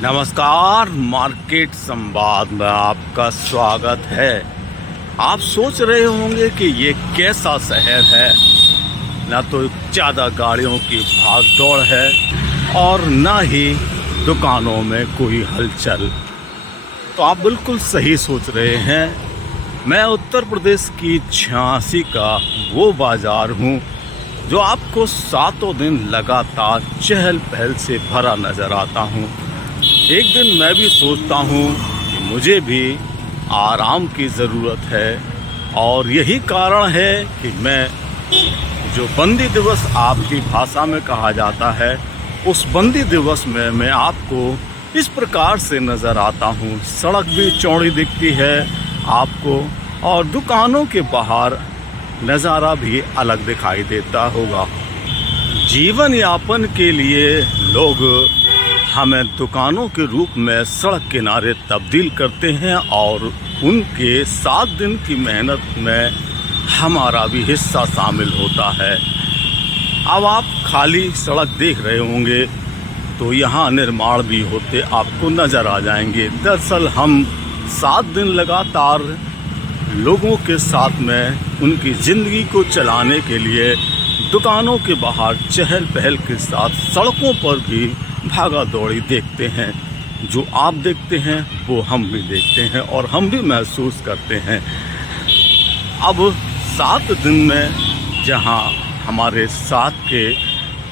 नमस्कार। मार्केट संवाद में आपका स्वागत है। आप सोच रहे होंगे कि ये कैसा शहर है, ना तो ज़्यादा गाड़ियों की भाग दौड़ है और ना ही दुकानों में कोई हलचल। तो आप बिल्कुल सही सोच रहे हैं। मैं उत्तर प्रदेश की झांसी का वो बाज़ार हूँ जो आपको सातों दिन लगातार चहल पहल से भरा नज़र आता हूँ। एक दिन मैं भी सोचता हूँ कि मुझे भी आराम की ज़रूरत है, और यही कारण है कि मैं जो बंदी दिवस आपकी भाषा में कहा जाता है, उस बंदी दिवस में मैं आपको इस प्रकार से नज़र आता हूँ। सड़क भी चौड़ी दिखती है आपको, और दुकानों के बाहर नज़ारा भी अलग दिखाई देता होगा। जीवन यापन के लिए लोग हमें दुकानों के रूप में सड़क किनारे तब्दील करते हैं, और उनके 7 दिन की मेहनत में हमारा भी हिस्सा शामिल होता है। अब आप खाली सड़क देख रहे होंगे तो यहाँ निर्माण भी होते आपको नज़र आ जाएंगे। दरअसल हम 7 दिन लगातार लोगों के साथ में उनकी ज़िंदगी को चलाने के लिए दुकानों के बाहर चहल पहल के साथ सड़कों पर भी भागा दौड़ी देखते हैं। जो आप देखते हैं वो हम भी देखते हैं और हम भी महसूस करते हैं। अब 7 दिन में जहां हमारे साथ के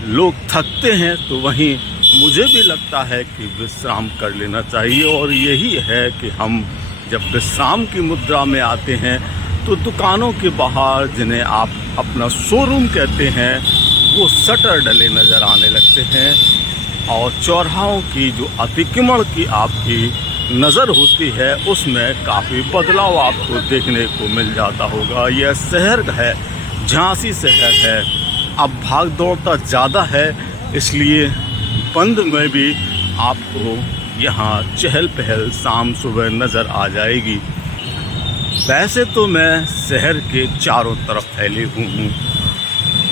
लोग थकते हैं, तो वहीं मुझे भी लगता है कि विश्राम कर लेना चाहिए। और यही है कि हम जब विश्राम की मुद्रा में आते हैं तो दुकानों के बाहर, जिन्हें आप अपना शोरूम कहते हैं, वो शटर डले नज़र आने लगते हैं, और चौराहों की जो अतिक्रमण की आपकी नज़र होती है उसमें काफ़ी बदलाव आपको देखने को मिल जाता होगा। यह शहर है, झांसी शहर है, अब भाग दौड़ता ज़्यादा है, इसलिए बंद में भी आपको यहाँ चहल पहल शाम सुबह नज़र आ जाएगी। वैसे तो मैं शहर के चारों तरफ फैले हूँ।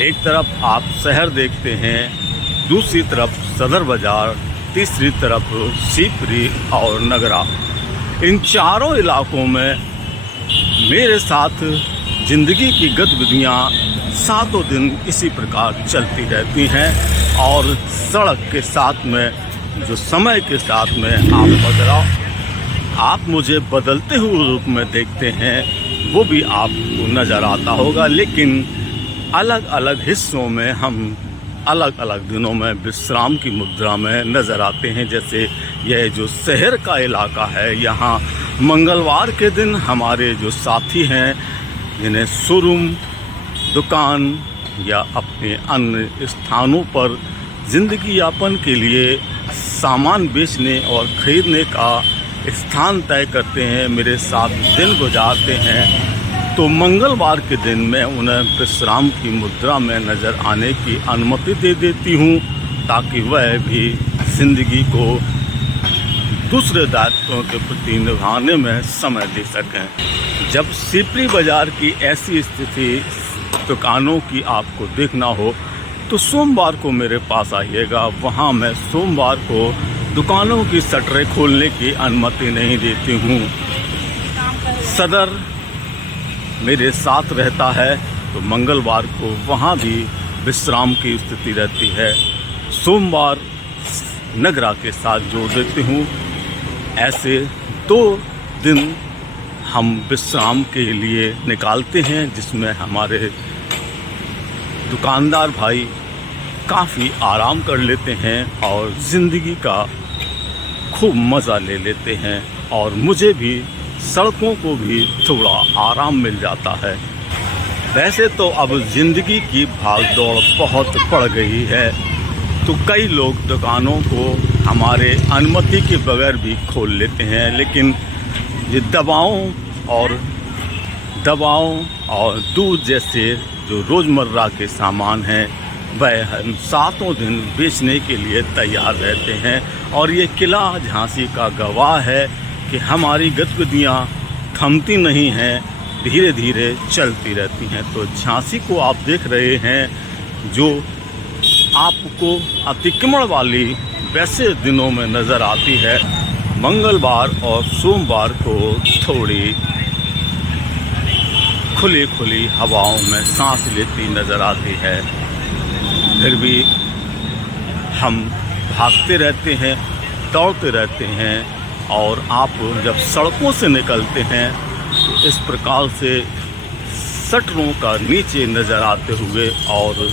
एक तरफ आप शहर देखते हैं, दूसरी तरफ सदर बाज़ार, तीसरी तरफ सीपरी और नगरा। इन चारों इलाकों में मेरे साथ ज़िंदगी की गतिविधियाँ सातों दिन इसी प्रकार चलती रहती हैं, और सड़क के साथ में, जो समय के साथ में आप मुझे बदलते हुए रूप में देखते हैं, वो भी आपको नज़र आता होगा। लेकिन अलग अलग हिस्सों में हम अलग अलग दिनों में विश्राम की मुद्रा में नज़र आते हैं। जैसे यह जो शहर का इलाका है, यहाँ मंगलवार के दिन हमारे जो साथी हैं, जिन्हें शोरूम, दुकान या अपने अन्य स्थानों पर ज़िंदगी यापन के लिए सामान बेचने और ख़रीदने का स्थान तय करते हैं, मेरे साथ दिन गुजारते हैं, तो मंगलवार के दिन मैं उन्हें विश्राम की मुद्रा में नज़र आने की अनुमति दे देती हूँ, ताकि वह भी ज़िंदगी को दूसरे दायित्वों के प्रति निभाने में समय दे सकें। जब सीपरी बाज़ार की ऐसी स्थिति दुकानों की आपको देखना हो तो सोमवार को मेरे पास आइएगा। वहाँ मैं सोमवार को दुकानों की शटरें खोलने की अनुमति नहीं देती हूँ। सदर मेरे साथ रहता है, तो मंगलवार को वहाँ भी विश्राम की स्थिति रहती है। सोमवार नगरा के साथ जोड़ देती हूँ। ऐसे 2 दिन हम विश्राम के लिए निकालते हैं, जिसमें हमारे दुकानदार भाई काफ़ी आराम कर लेते हैं और ज़िंदगी का खूब मज़ा ले लेते हैं, और मुझे भी सड़कों को भी थोड़ा आराम मिल जाता है। वैसे तो अब ज़िंदगी की भागदौड़ बहुत बढ़ गई है, तो कई लोग दुकानों को हमारे अनुमति के बगैर भी खोल लेते हैं। लेकिन ये दवाओं और दूध जैसे जो रोज़मर्रा के सामान हैं, वह हम सातों दिन बेचने के लिए तैयार रहते हैं। और ये किला झांसी का गवाह है कि हमारी गतिविधियाँ थमती नहीं हैं, धीरे धीरे चलती रहती हैं। तो झांसी को आप देख रहे हैं, जो आपको अतिक्रमण वाली वैसे दिनों में नज़र आती है। मंगलवार और सोमवार को थोड़ी खुली खुली हवाओं में सांस लेती नज़र आती है। फिर भी हम भागते रहते हैं, दौड़ते रहते हैं, और आप जब सड़कों से निकलते हैं तो इस प्रकार से शटरों का नीचे नज़र आते हुए और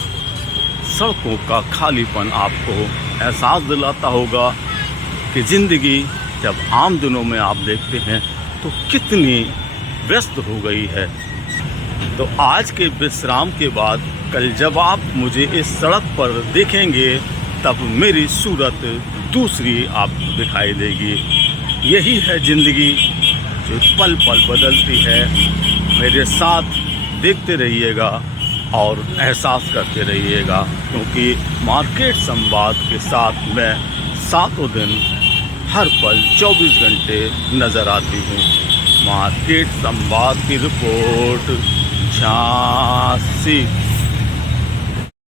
सड़कों का खालीपन आपको एहसास दिलाता होगा कि ज़िंदगी जब आम दिनों में आप देखते हैं तो कितनी व्यस्त हो गई है। तो आज के विश्राम के बाद कल जब आप मुझे इस सड़क पर देखेंगे तब मेरी सूरत दूसरी आपको दिखाई देगी। यही है ज़िंदगी जो पल पल बदलती है। मेरे साथ देखते रहिएगा और एहसास करते रहिएगा, क्योंकि मार्केट संवाद के साथ मैं सातों दिन हर पल 24 घंटे नज़र आती हूँ। मार्केट संवाद की रिपोर्ट झांसी।